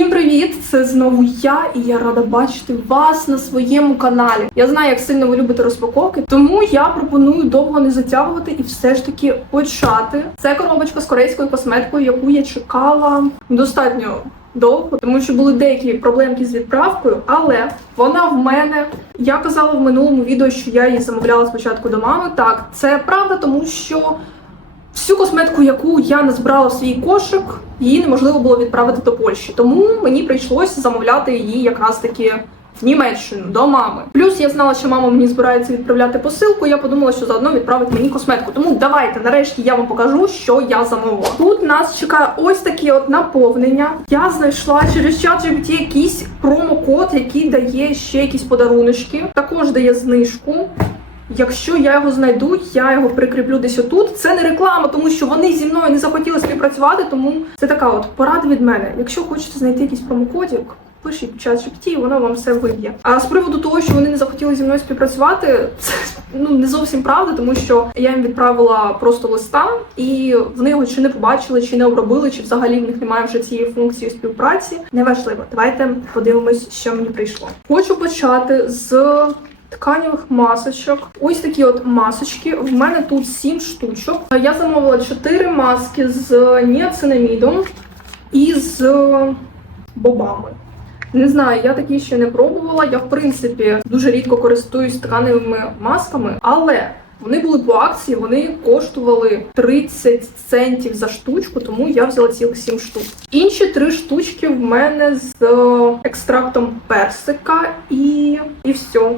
Всім привіт! Це знову я, і я рада бачити вас на своєму каналі. Я знаю, як сильно ви любите розпаковки, тому я пропоную довго не затягувати і все ж таки почати. Це коробочка з корейською косметикою, яку я чекала достатньо довго, тому що були деякі проблемки з відправкою, але вона в мене. Я казала в минулому відео, що я її замовляла спочатку до мами. Так, це правда, тому що. Всю косметику, яку я назбирала в свій кошик, її неможливо було відправити до Польщі. Тому мені прийшлося замовляти її якраз таки в Німеччину до мами. Плюс я знала, що мама мені збирається відправляти посилку. Я подумала, що заодно відправить мені косметику. Тому давайте нарешті я вам покажу, що я замовила. Тут нас чекає ось такі от наповнення. Я знайшла через чат GPT якийсь промокод, який дає ще якісь подаруночки. Також дає знижку. Якщо я його знайду, я його прикріплю десь отут. Це не реклама, тому що вони зі мною не захотіли співпрацювати. Тому це така от порада від мене. Якщо хочете знайти якийсь промокодик, пишіть в чат GPT, і воно вам все виб'є. А з приводу того, що вони не захотіли зі мною співпрацювати, це ну не зовсім правда, тому що я їм відправила просто листа, і вони його чи не побачили, чи не обробили, чи взагалі в них немає вже цієї функції співпраці. Неважливо. Давайте подивимось, що мені прийшло. Хочу почати з тканевих масочок. Ось такі от масочки. В мене тут 7 штучок. Я замовила 4 маски з ніацинамідом і з бобами. Не знаю, я такі ще не пробувала. Я, в принципі, дуже рідко користуюсь тканевими масками, але вони були по акції, вони коштували 30 центів за штучку, тому я взяла цілих 7 штук. Інші три штучки в мене з екстрактом персика і, і все.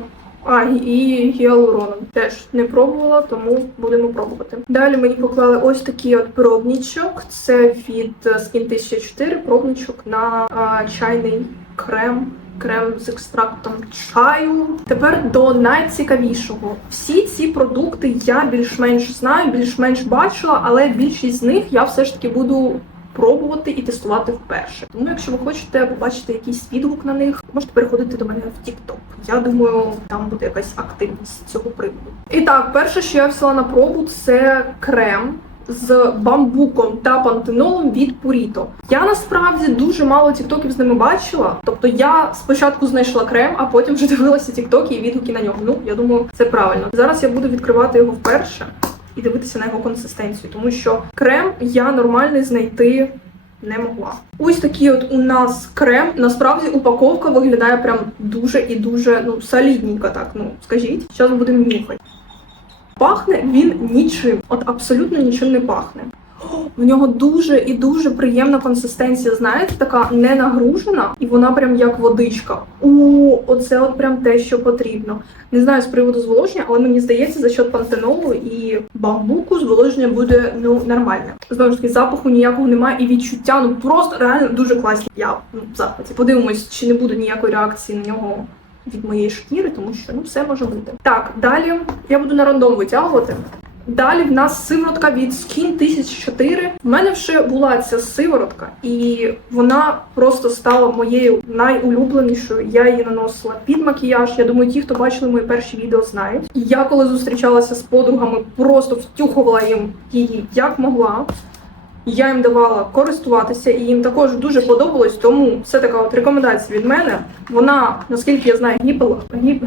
А, і гіалуроном теж не пробувала, тому будемо пробувати. Далі мені поклали ось такий от пробничок. Це від Skin 1004 пробничок на а, чайний крем. Крем з екстрактом чаю. Тепер до найцікавішого. Всі ці продукти я більш-менш знаю, більш-менш бачила, але більшість з них я все ж таки буду пробувати і тестувати вперше. Тому, якщо ви хочете побачити якийсь відгук на них, можете переходити до мене в TikTok. Я думаю, там буде якась активність цього приводу. І так, перше, що я взяла на пробу, це крем. З бамбуком та пантенолом від Purito. Я насправді дуже мало тіктоків з ними бачила. Тобто я спочатку знайшла крем, а потім вже дивилася тіктоки і відгуки на нього. Ну я думаю, це правильно. Зараз я буду відкривати його вперше і дивитися на його консистенцію, тому що крем я нормальний знайти не могла. Ось такий от у нас крем. Насправді упаковка виглядає прям дуже і дуже ну солідненько, так ну скажіть. Зараз будемо нюхати. Пахне він нічим, от абсолютно нічим не пахне. В нього дуже і дуже приємна консистенція, знаєте, така не нагружена, і вона прям як водичка. У оце от прям те, що потрібно. Не знаю з приводу зволоження, але мені здається, за счет пантенолу і бамбуку зволоження буде ну нормальне. Знову ж таки, запаху ніякого немає і відчуття ну просто реально дуже класні. Я ну, в захваті. Подивимось, чи не буде ніякої реакції на нього від моєї шкіри, тому що ну все може бути. Так, далі я буду на рандом витягувати. Далі в нас сиворотка від Skin 1004. У мене вже була ця сиворотка, і вона просто стала моєю найулюбленішою. Я її наносила під макіяж. Я думаю, ті, хто бачили мої перші відео, знають. Я коли зустрічалася з подругами, просто втюхувала їм її як могла. Я їм давала користуватися, і їм також дуже подобалось. Тому це така от рекомендація від мене. Вона, наскільки я знаю, гіпер... гіп...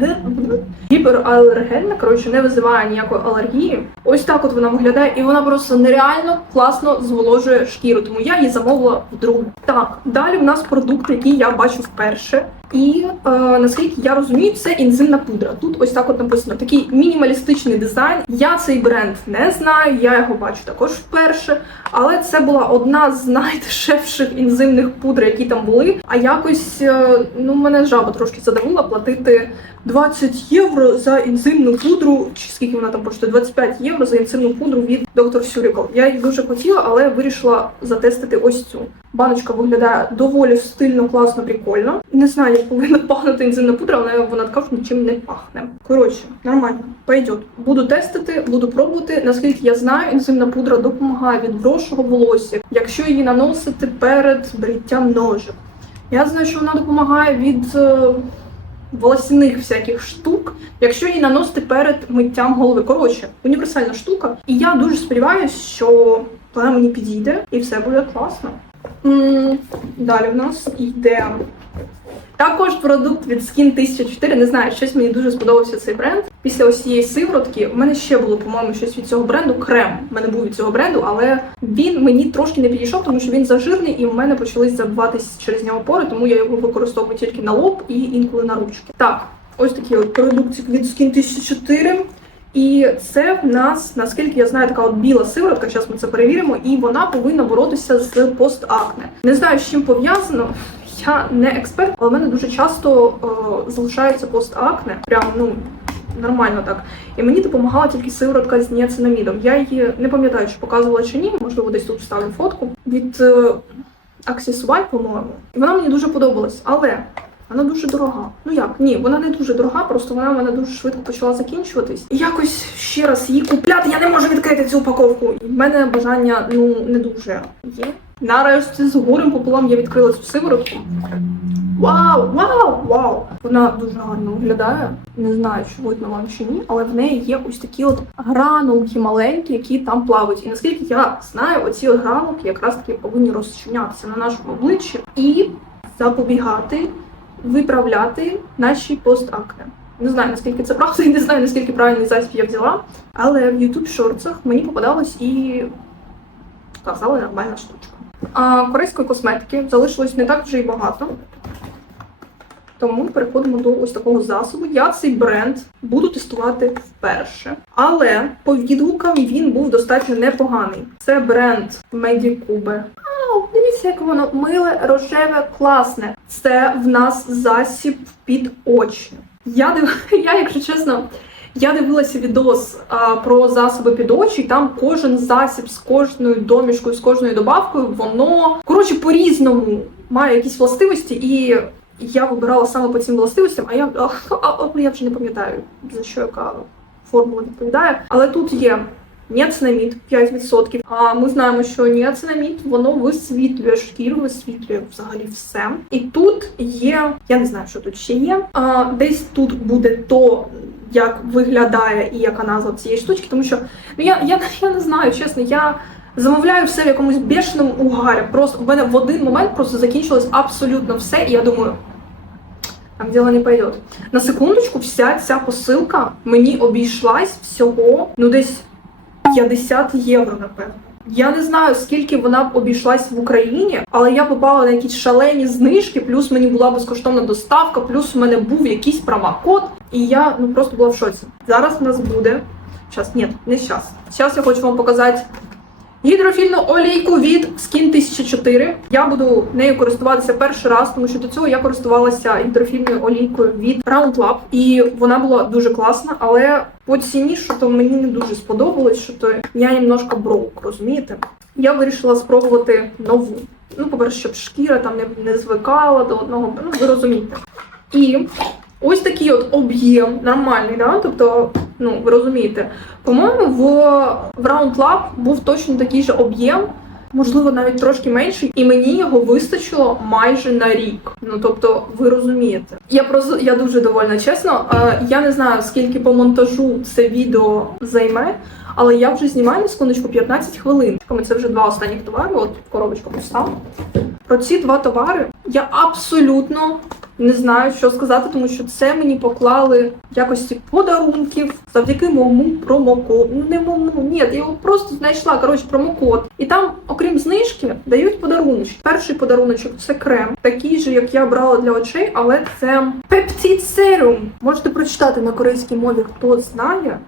гіпералергенна, коротше, не визиває ніякої алергії. Ось так от вона виглядає, і вона просто нереально класно зволожує шкіру. Тому я її замовила вдруге. Так, далі в нас продукт, який я бачу вперше. І е, наскільки я розумію, це інзимна пудра. Тут ось так от написано такий мінімалістичний дизайн. Я цей бренд не знаю, я його бачу також вперше. Але це була одна з найдешевших інзимних пудр, які там були. А якось е, ну мене жаба трошки задавила платити 20 євро за інзимну пудру, чи скільки вона там коштує? 25 євро за інзимну пудру від доктор Сюріков. Я її дуже хотіла, але вирішила затестити ось цю. Баночка виглядає доволі стильно, класно, прикольно. Не знаю, як повинна пахнути інзимна пудра, але вона така нічим не пахне. Коротше, нормально, пойдет. Буду тестити, буду пробувати. Наскільки я знаю, інзимна пудра допомагає від вросшого волосся, якщо її наносити перед бриттям ножик. Я знаю, що вона допомагає від е, волосяних всяких штук, якщо її наносити перед миттям голови. Коротше, універсальна штука. І я дуже сподіваюся, що вона мені підійде і все буде класно. Далі в нас йде також продукт від Skin 1004. Не знаю, щось мені дуже сподобався цей бренд. Після ось цієї сиворотки в мене ще було, по-моєму, щось від цього бренду. Крем. У мене був від цього бренду, але він мені трошки не підійшов, тому що він зажирний і в мене почались забиватись через нього пори, тому я його використовую тільки на лоб і інколи на ручки. Так, ось такий от продукт від Skin 1004. І це в нас, наскільки я знаю, така от біла сиворотка. Зараз ми це перевіримо, і вона повинна боротися з постакне. Не знаю, з чим пов'язано. Я не експерт, але в мене дуже часто е, залишається постакне. Прям ну нормально так. І мені допомагала тільки сиворотка з ніацинамідом. Я її не пам'ятаю, чи показувала чи ні. Можливо, десь тут вставлю фотку від Accessual, по-моєму. І вона мені дуже подобалась, але вона дуже дорога. Ну як? Ні, вона не дуже дорога, просто вона мене дуже швидко почала закінчуватись. І якось ще раз її купляти. Я не можу відкрити цю упаковку. І в мене бажання ну не дуже є. Нарешті з горем пополам я відкрила цю сиворотку. Вау, вау, вау! Вона дуже гарно виглядає. Не знаю, чи видно вам чи ні, але в неї є ось такі от гранулки маленькі, які там плавають. І наскільки я знаю, оці от гранулки якраз таки повинні розчинятися на нашому обличчі і запобігати, виправляти наші постакне. Не знаю, наскільки це правда, і не знаю, наскільки правильний засіб я взяла. Але в YouTube шорцах мені попадалось і казали нормальна штучка. А корейської косметики залишилось не так вже й багато. Тому переходимо до ось такого засобу. Я цей бренд буду тестувати вперше. Але по відгукам він був достатньо непоганий. Це бренд Medicube. Ау, дивіться, як воно миле, рожеве, класне. Це в нас засіб під очі. Я див... я, якщо чесно, я дивилася відос а, про засоби під очі, там кожен засіб з кожною домішкою, з кожною добавкою, воно коротше по-різному має якісь властивості, і я вибирала саме по цим властивостям, а я, а, а, а, я вже не пам'ятаю, за що яка формула відповідає. Але тут є ніацинамід 5%. А ми знаємо, що ніацинамід воно висвітлює шкіру, висвітлює взагалі все. І тут є, я не знаю, що тут ще є. А, десь тут буде то. Як виглядає і яка назва цієї штучки, тому що ну я, я, я не знаю, чесно, я замовляю все в якомусь бешеному угарі. Просто в мене в один момент просто закінчилось абсолютно все, і я думаю, там діло не пойдет. На секундочку, вся ця посилка мені обійшлась всього ну десь 50 євро, напевно. Я не знаю, скільки вона б обійшлась в Україні, але я попала на якісь шалені знижки, плюс мені була безкоштовна доставка, плюс у мене був якийсь промокод, і я ну просто була в шоці. Зараз в нас буде. Зараз, ні, не зараз. Зараз я хочу вам показати гідрофільну олійку від Skin 1004. Я буду нею користуватися перший раз, тому що до цього я користувалася гідрофільною олійкою від Round Lab, і вона була дуже класна, але по ціні, що то мені не дуже сподобалось, що то я немножко броук, розумієте? Я вирішила спробувати нову. Ну, по-перше, щоб шкіра там не, не звикала до одного, ну ви розумієте. І ось такий от об'єм нормальний, да? тобто, ну ви розумієте, по-моєму, в, в Round Lab був точно такий же об'єм, можливо, навіть трошки менший, і мені його вистачило майже на рік. Ну тобто, ви розумієте. Я просто я дуже довольна, чесно. Е, я не знаю, скільки по монтажу це відео займе. Але я вже знімаю на секундочку 15 хвилин. Це вже два останніх товари. От коробочка постав. Про ці два товари я абсолютно не знаю, що сказати, тому що це мені поклали в якості подарунків завдяки моєму промокоду. Ну не моєму, ні, я його просто знайшла. Коротше, промокод. І там, окрім знижки, дають подарунок. Перший подаруночок це крем, такий же, як я брала для очей, але це пептид серум. Можете прочитати на корейській мові, хто знає.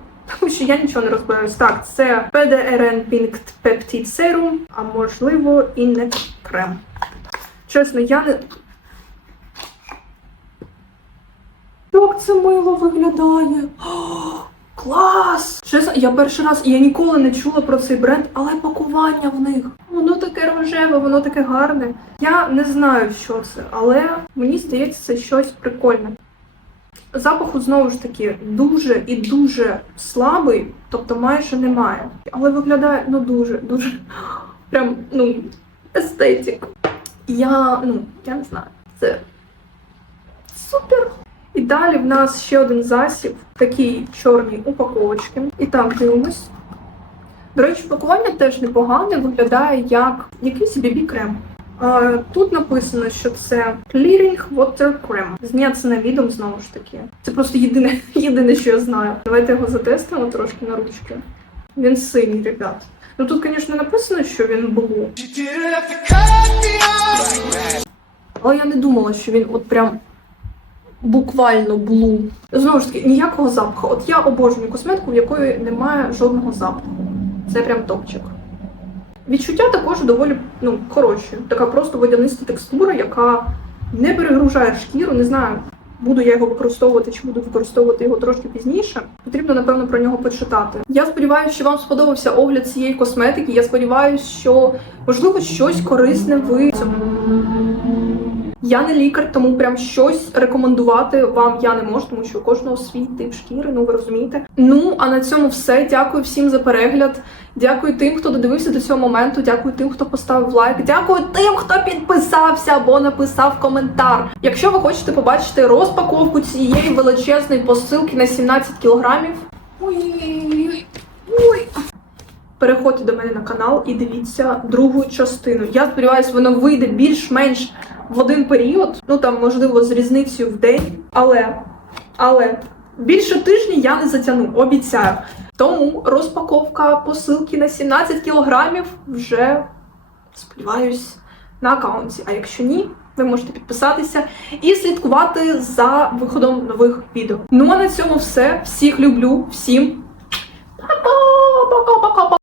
Тому що я нічого не розбираюсь. Так, це PDRN Pink Peptide Serum, а можливо і не крем. Чесно, я не. Як це мило виглядає? О, клас! Чесно, я перший раз я ніколи не чула про цей бренд, але пакування в них. Воно таке рожеве, воно таке гарне. Я не знаю, що це, але мені здається, це щось прикольне. Запаху знову ж таки дуже і дуже слабий, тобто майже немає. Але виглядає ну дуже, дуже прям ну естетик. Я ну я не знаю, це супер. І далі в нас ще один засіб, такий чорній упаковочки. І так дивимось. До речі, пакування теж непогане, виглядає як якийсь бібі-крем. А, тут написано, що це Clearing Water Cream. Знято на відом знову ж таки. Це просто єдине, єдине, що я знаю. Давайте його затестимо трошки на ручки. Він синій, ребят. Ну тут, звісно, написано, що він блу. Але я не думала, що він от прям буквально блу. Знову ж таки, ніякого запаху. От я обожнюю косметику, в якої немає жодного запаху. Це прям топчик. Відчуття також доволі ну, хороші. Така просто водяниста текстура, яка не перегружає шкіру. Не знаю, буду я його використовувати чи буду використовувати його трошки пізніше. Потрібно, напевно, про нього почитати. Я сподіваюся, що вам сподобався огляд цієї косметики. Я сподіваюся, що можливо щось корисне ви цьому. Я не лікар, тому прям щось рекомендувати вам я не можу, тому що у кожного свій тип шкіри, ну ви розумієте. Ну а на цьому все. Дякую всім за перегляд. Дякую тим, хто додивився до цього моменту. Дякую тим, хто поставив лайк. Дякую тим, хто підписався або написав коментар. Якщо ви хочете побачити розпаковку цієї величезної посилки на 17 кілограмів. Ой-ой-ой. Переходьте до мене на канал і дивіться другу частину. Я сподіваюся, воно вийде більш-менш в один період. Ну там, можливо, з різницею в день. Але, але більше тижня я не затягну, обіцяю. Тому розпаковка посилки на 17 кілограмів вже сподіваюсь на аккаунті. А якщо ні, ви можете підписатися і слідкувати за виходом нових відео. Ну а на цьому все. Всіх люблю, всім. Пока-пока-пока-пока.